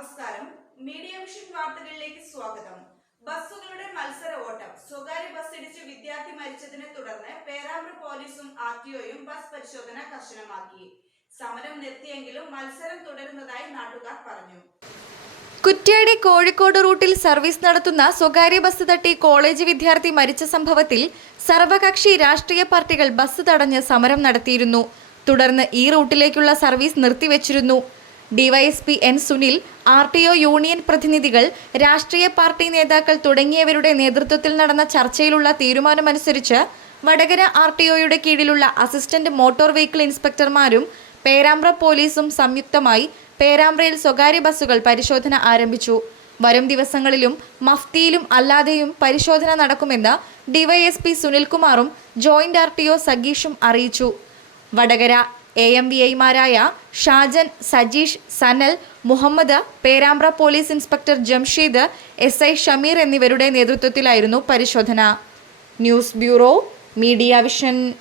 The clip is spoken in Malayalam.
നമസ്കാരം. മീഡിയ വിഷൻ വാർത്തകളിലേക്ക് സ്വാഗതം. ബസ്സുകളുടെ മത്സര ഓട്ടം. സ്വകാര്യ ബസ് ഇടിച്ച് വിദ്യാർത്ഥി മരിച്ചതിനെ തുടർന്ന് പേരാമ്പ്ര പോലീസും ആർ ടിഒയും ബസ് പരിശോധന കർശനമാക്കി. സമരം നിർത്തിയെങ്കിലും മത്സരം തുടരുന്നതായി നാട്ടുകാർ പറഞ്ഞു. കുറ്റ്യാടി കോഴിക്കോട് റൂട്ടിൽ സർവീസ് നടത്തുന്ന സ്വകാര്യ ബസ് തട്ടി കോളേജ് വിദ്യാർത്ഥി മരിച്ച സംഭവത്തിൽ സർവകക്ഷി രാഷ്ട്രീയ പാർട്ടികൾ ബസ് തടഞ്ഞ് സമരം നടത്തിയിരുന്നു. തുടർന്ന് ഈ റൂട്ടിലേക്കുള്ള service നിർത്തിവെച്ചിരുന്നു. DYSP N Sunil R T O union പ്രതിനിധികൾ രാഷ്ട്രീയ പാർട്ടി നേതാക്കൾ തുടങ്ങിയവരുടെ നേതൃത്വത്തിൽ നടന്ന ചർച്ചയിലുള്ള തീരുമാനമനുസരിച്ച് വടകര ആർ ടി ഒയുടെ കീഴിലുള്ള അസിസ്റ്റന്റ് മോട്ടോർ വെഹിക്കിൾ ഇൻസ്പെക്ടർമാരും പേരാമ്പ്ര പോലീസും സംയുക്തമായി പേരാമ്പ്രയിൽ സ്വകാര്യ ബസ്സുകൾ പരിശോധന ആരംഭിച്ചു. വരും ദിവസങ്ങളിലും മഫ്തിയിലും അല്ലാതെയും പരിശോധന നടക്കുമെന്ന് ഡിവൈഎസ്പി സുനിൽകുമാറും ജോയിന്റ് ആർ ടി ഒ സഗീഷും അറിയിച്ചു. വടകര എ എം വി ഐമാരായ Shajan Sajeesh Sanal Muhammad Perambra police inspector Jamsheed S I Shameer എന്നിവരുടെ നേതൃത്വത്തിലായിരുന്നു പരിശോധന. News bureau media vision.